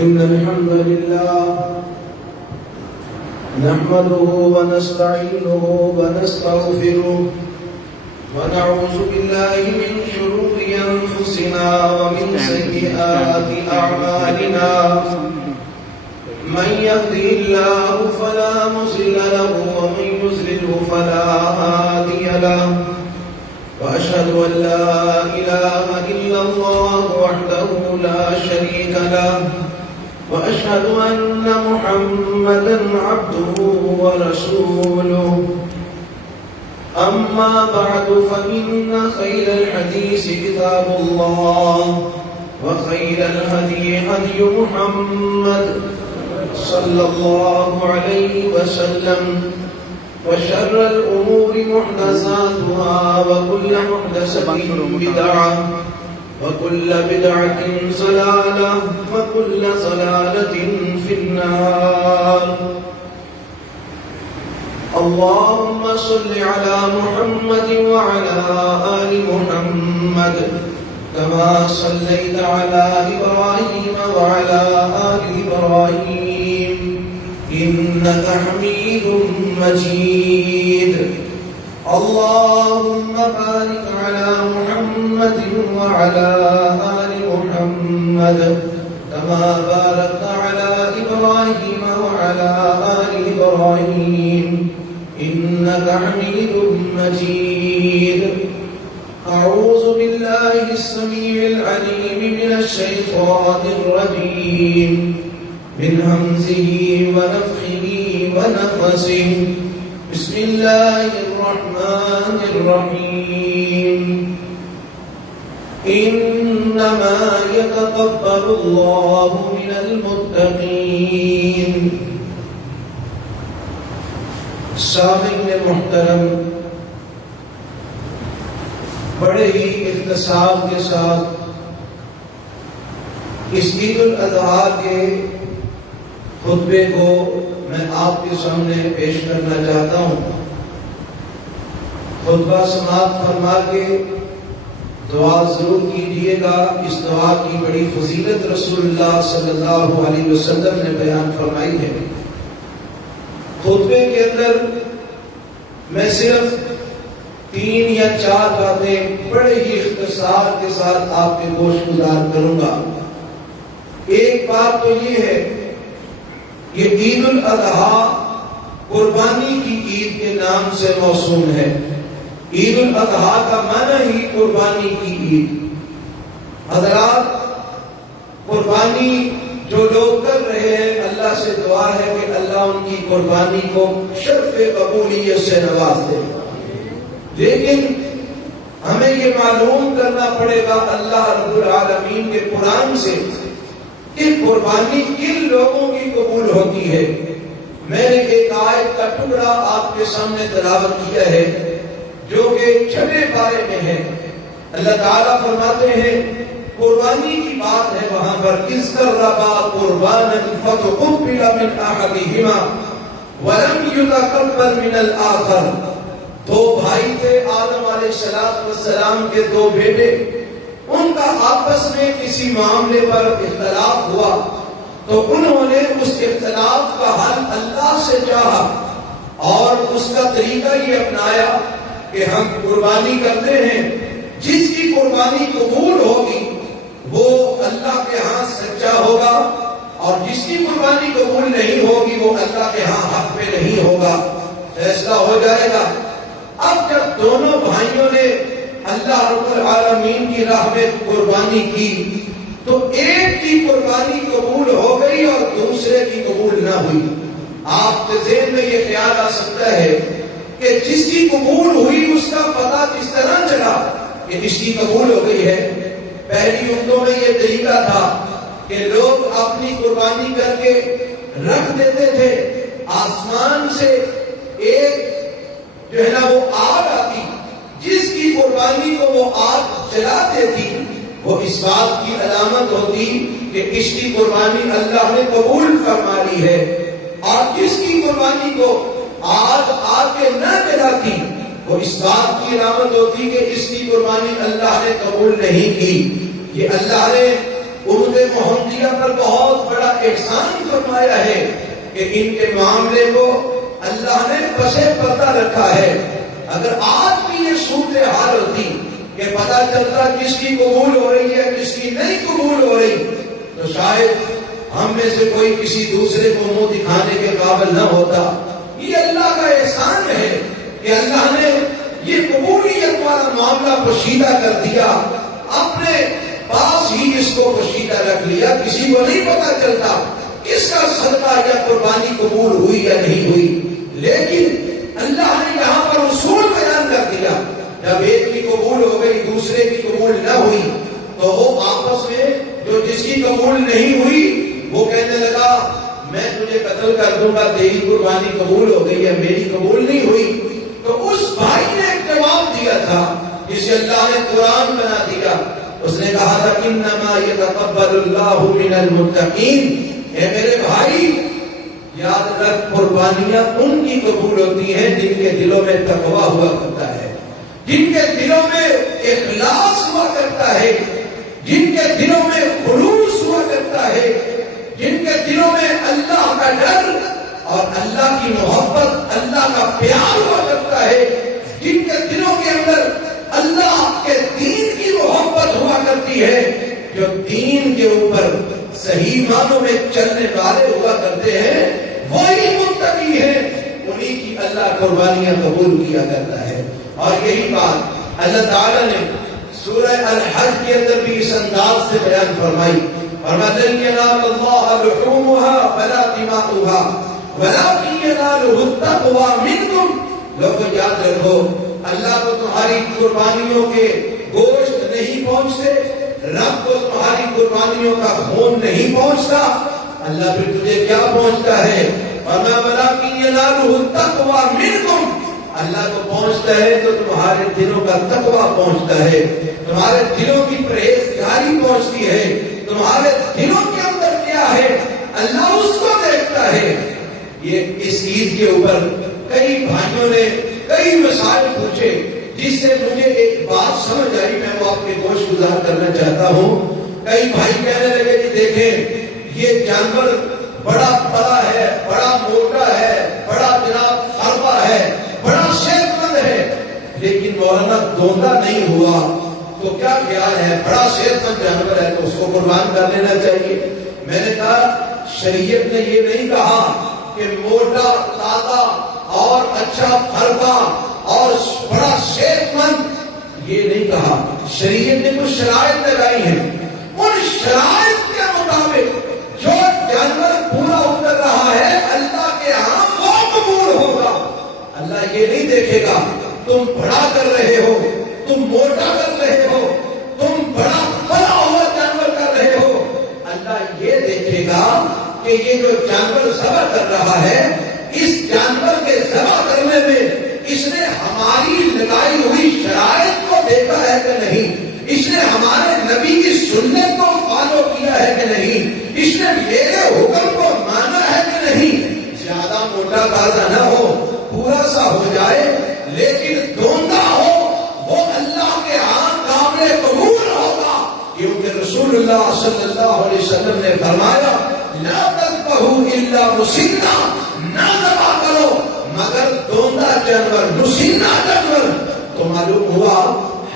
إن الحمد لله نحمده ونستعينه ونستغفره ونعوذ بالله من شرور أنفسنا ومن سيئات أعمالنا من يهده الله فلا مضل له ومن يضلل فلا هادي له وأشهد أن لا إله إلا الله وحده لا شريك له وأشهد أن محمدًا عبده ورسوله أما بعد فإن خير الحديث كتاب الله وخير الهدي هدي محمد صلى الله عليه وسلم وشر الأمور محدثاتها وكل محدثة بدعة وكل بدعة ضلالة وكل ضلالة في النار. اللهم صل على محمد وعلى آل محمد كما صليت على إبراهيم وعلى آل إبراهيم إنك حميد مجيد. اللهم بارك على محمد وعلى آل محمد كما باركت على إبراهيم وعلى آل إبراهيم إنك حميد مجيد. أعوذ بالله السميع العليم من الشيطان الرجيم من همزه ونفخه ونفسه. بسم الله الرحمن الرحيم. إنما يتقبل الله من المتقين. سامعین محترم، بڑے ہی اختصار کے ساتھ اس عید الاضحیٰ کے خطبے کو میں آپ کے سامنے پیش کرنا چاہتا ہوں. خطبہ سماعت فرما کے دعا ضرور کیجیے گا. اس دعا کی بڑی فضیلت رسول اللہ صلی اللہ علیہ وسلم نے بیان فرمائی ہے. خطبے کے اندر میں صرف 3 یا 4 باتیں بڑے ہی اختصار کے ساتھ آپ کے گوش گزار کروں گا. ایک بات تو یہ ہے کہ عید الاضحیٰ قربانی کی عید کے نام سے موسوم ہے. عید الاضحیٰ کا معنی ہی قربانی کی عید. حضرات، قربانی جو لوگ کر رہے ہیں، اللہ سے دعا ہے کہ اللہ ان کی قربانی کو شرف قبولیت سے نواز دے. لیکن ہمیں یہ معلوم کرنا پڑے گا اللہ رب العالمین کے قرآن سے کہ قربانی کن لوگوں کی قبول ہوتی ہے. میں نے ایک آیت کا ٹکڑا آپ کے سامنے تلاوت کیا ہے جو کہ 6 پارے میں ہے. اللہ تعالیٰ فرماتے ہیں، قربانی کی بات ہے وہاں پر، اِذْ قَرَّبَا قُرْبَانًا فَتُقُبِّلَ مِنْ أَحَدِهِمَا وَلَمْ يُتَقَبَّلْ مِنَ الْآخَرِ. 2 بھائی تھے، آدم علیہ السلام کے 2 بیٹے. ان کا آپس میں کسی معاملے پر اختلاف ہوا تو انہوں نے اس اختلاف کا حل اللہ سے چاہا اور اس کا طریقہ یہ اپنایا کہ ہم قربانی کرتے ہیں، جس کی قربانی قبول ہوگی وہ اللہ کے ہاں سچا ہوگا اور جس کی قربانی قبول نہیں ہوگی وہ اللہ کے ہاں حق پہ نہیں ہوگا. فیصلہ ہو جائے گا. اب جب دونوں بھائیوں نے اللہ رب العالمین کی راہ میں قربانی کی تو ایک کی قربانی قبول ہو گئی اور دوسرے کی قبول نہ ہوئی. آپ کے ذہن میں یہ خیال آ سکتا ہے کہ جس کی قبول ہوئی اس کا پتہ کس طرح چلا کہ اس کی قبول ہو گئی ہے؟ پہلی امتوں میں یہ طریقہ تھا کہ لوگ اپنی قربانی کر کے رکھ دیتے تھے. آسمان سے ایک جو ہے نا وہ آگ آتی، جس کی قربانی کو وہ آگ جلا دیتی، وہ اس بات کی علامت ہوتی کہ اس کی قربانی اللہ نے قبول فرما لی ہے. اور جس کی قربانی کو آگ آگ کے نہ جلاتی وہ اس بات کی علامت ہوتی کہ اس کی قربانی اللہ نے قبول نہیں کی. یہ اللہ نے امت محمدیہ پر بہت بڑا احسان فرمایا ہے کہ ان کے معاملے کو اللہ نے پسے پردہ رکھا ہے۔ اگر آج بھی یہ صورتحال ہوتی کہ پتہ چلتا کس کی قبول ہو رہی ہے کس کی نہیں قبول ہو رہی، تو شاید ہم میں سے کوئی کسی دوسرے کو منہ دکھانے کے قابل نہ ہوتا۔ یہ اللہ کا احسان ہے کہ اللہ نے یہ قبولیت والا معاملہ پوشیدہ کر دیا، اپنے پاس ہی اس کو پوشیدہ رکھ لیا، کسی کو نہیں پتا چلتا کس کا صدقہ یا قربانی قبول ہوئی یا نہیں ہوئی۔ لیکن اللہ نے یہاں پر اصول بیان کر دیا، جب ایک کی قبول ہو گئی دوسرے کی قبول نہ ہوئی تو وہ آپس میں جو جس کی قبول نہیں ہوئی وہ کہنے لگا میں تجھے قتل کر دوں گا، تیری قربانی قبول ہو گئی ہے میری قبول نہیں ہوئی۔ تو اس بھائی نے ایک جواب دیا تھا جسے اللہ نے قرآن بنا دیا، اس نے کہا تھا انما یتقبل اللہ من المتقین، اے میرے بھائی یاد رکھ قربانیاں ان کی قبول ہوتی ہیں جن کے دلوں میں تقویٰ ہوا کرتا ہے، جن کے دلوں میں اخلاص ہوا کرتا ہے، جن کے دلوں میں خلوص ہوا کرتا ہے، جن کے دلوں میں اللہ کا ڈر اور اللہ کی محبت اللہ کا پیار ہوا کرتا ہے، جن کے دلوں کے اندر اللہ کے دین کی محبت ہوا کرتی ہے، جو دین کے اوپر صحیح معنوں میں چلنے والے ہوا کرتے ہیں وہی متقی ہے، انہی کی اللہ قربانیاں قبول کیا کرتا ہے۔ اور یہی بات اللہ تعالیٰ نے سورہ الحج کے اندر بھی اس انداز سے بیان فرمائی، وَلَن يَنَالَ اللَّهَ لُحُومُهَا وَلَا دِمَاؤُهَا وَلَكِنْ يَنَالُهُ التَّقْوَى مِنكُمْ۔ لوگوں یاد رکھو اللہ کو تمہاری قربانیوں کے گوشت نہیں پہنچتے، رب کو تمہاری قربانیوں کا خون نہیں پہنچتا، اللہ پھر تجھے کیا پہنچتا ہے؟ وَلَكِنْ يَنَالُهُ التَّقْوَى مِنكُمْ، اللہ کو پہنچتا ہے تو تمہارے دلوں کا تقویٰ پہنچتا ہے، تمہارے دلوں کی پرہیزگاری پہنچتی ہے، تمہارے دلوں کے اندر کیا ہے اللہ اس کو دیکھتا ہے۔ یہ اس عید کے اوپر کئی بھائیوں نے کئی مسائل پوچھے جس سے مجھے ایک بات سمجھ آئی، میں وہ آپ کے گوش گزار کرنا چاہتا ہوں۔ کئی بھائی کہنے لگے کہ دیکھیں یہ جانور بڑا بڑا ہے، بڑا موٹا ہے، بڑا جناب خربا ہے، بڑا صحت مند ہے، لیکن مولانا دوندا نہیں ہوا تو کیا خیال ہے؟ بڑا صحت مند جانور ہے تو اس کو قربان کر لینا چاہیے۔ میں نے کہا شریعت نے یہ نہیں کہا کہ موٹا تازہ اور اچھا خربا اور بڑا صحت مند، یہ نہیں کہا، شریعت نے کچھ شرائط لگائی ہیں، ان شرائط کے مطابق جو جانور پورا اتر رہا ہے اللہ کے ہاں وہ قبول ہوگا۔ اللہ یہ نہیں دیکھے گا تم بڑا کر رہے ہو، تم موٹا کر رہے ہو، تم بڑا بڑا ہوا جانور کر رہے ہو، اللہ یہ دیکھے گا کہ یہ جو جانور ذبح کر رہا ہے اس جانور کے ذبح کرنے میں اس نے ہماری لگائی ہوئی شرائط کو دیکھا ہے کہ نہیں، اس نے ہمارے نبی کی سنت کو فالو کیا ہے کہ نہیں، اس نے میرے حکم کو مانا ہے کہ نہیں۔ زیادہ موٹا تازہ نہ ہو، پورا سا ہو جائے لیکن دوندا ہو، وہ اللہ کے ہاں قابل قبول ہوگا، کیونکہ رسول اللہ صلی اللہ علیہ وسلم نے فرمایا لا تذبحوا الا مسنّا، نہ ذبح کرو مگر دوندا جانور، مسنّا جانور۔ تو معلوم ہوا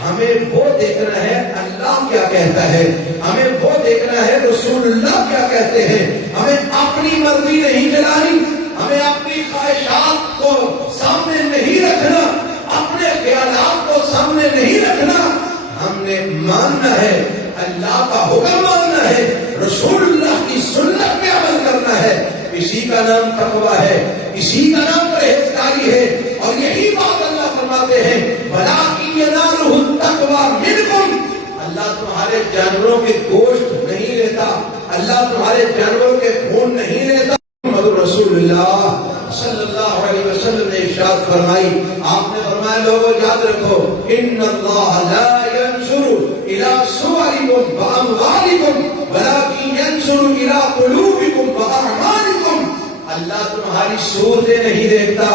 ہمیں وہ دیکھنا ہے اللہ کیا کہتا ہے، ہمیں وہ دیکھنا ہے رسول اللہ کیا کہتے ہیں، ہمیں اپنی مرضی نہیں چلانی، ہمیں اپنی خواہشات کو سامنے نہیں رکھنا، اپنے خیالات کو سامنے نہیں رکھنا، ہم نے ماننا ہے اللہ کا حکم ماننا ہے، رسول اللہ کی سنت پہ عمل کرنا ہے، اسی کا نام تقویٰ ہے، اسی کا نام پرہیزگاری ہے۔ اور یہی بات اللہ فرماتے ہیں وَلَٰكِن يَنَالُهُ التَّقْوَىٰ مِنكُمْ، اللہ تمہارے جانوروں کے گوشت نہیں لیتا، اللہ تمہارے جانوروں کے خون نہیں لیتا۔ محمد رسول اللہ صلی اللہ علیہ وسلم نے ارشاد فرمائی، آپ نے فرمایا لوگوں یاد رکھو ان اللہ لا ينظر الى صورکم واموالکم ولکن ينظر الى قلوبکم واعمالکم، اللہ تمہاری صورتیں نہیں دیکھتا،